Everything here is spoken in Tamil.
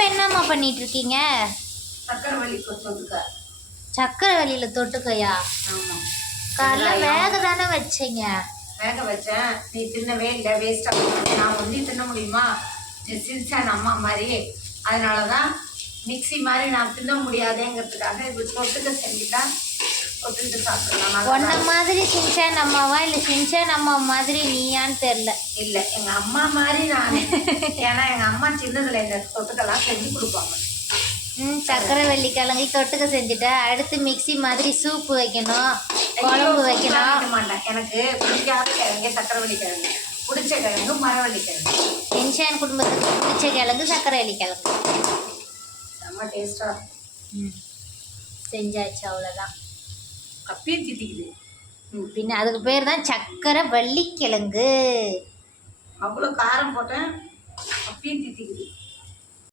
இப்போ என்னம்மா பண்ணிட்டு இருக்கீங்க? சக்கரவள்ளியில தொட்டுக்கையா? ஆமாம். காலைல வேக தானே வச்சீங்க? வேக வச்சேன். நீ தின்னவே இல்லை, வேஸ்ட்டாக. நான் வந்து தின்ன முடியுமா? நீ சிரிச்சான் அம்மா மாதிரி. அதனால தான் மிக்சி மாதிரி நான் தின்ன முடியாதேங்கிறதுக்காக இப்படி தொட்டுக்க செஞ்சுட்டா தொட்டுக்கிட்டு சாப்பிடலாம். ஒன்ன மாதிரி சின்சான் அம்மாவா இல்லை சின்சான் அம்மா மாதிரி நீயான்னு தெரில. இல்லை, எங்கள் அம்மா மாதிரி நான். ஏன்னா எங்கள் அம்மா சின்னதில் இந்த தொட்டுக்கெல்லாம் செஞ்சு கொடுப்பாங்க. சக்கரவள்ளி கிழங்கு தொட்டுக்க செஞ்சுட்டா அடுத்து மிக்சி மாதிரி சூப்பு வைக்கணும், குழம்பு வைக்கணும். மாட்டேன். எனக்கு பிடிக்காத கிழங்கு சக்கரவள்ளி கிழங்கு, பிடிச்ச கிழங்கு மரவள்ளி கிழங்கு. சின்சான் குடும்பத்துக்கு பிடிச்ச கிழங்கு சக்கரவள்ளி கிழங்கு. செம்ம டேஸ்டாக செஞ்சாச்சு, அவ்வளோதான். அப்படியே தித்திக்குது. பின்ன அதுக்கு பேர் தான் சக்கரவள்ளி கிழங்கு. அவ்வளோ காரம் போட்டேன், அப்படியே தித்திக்குது.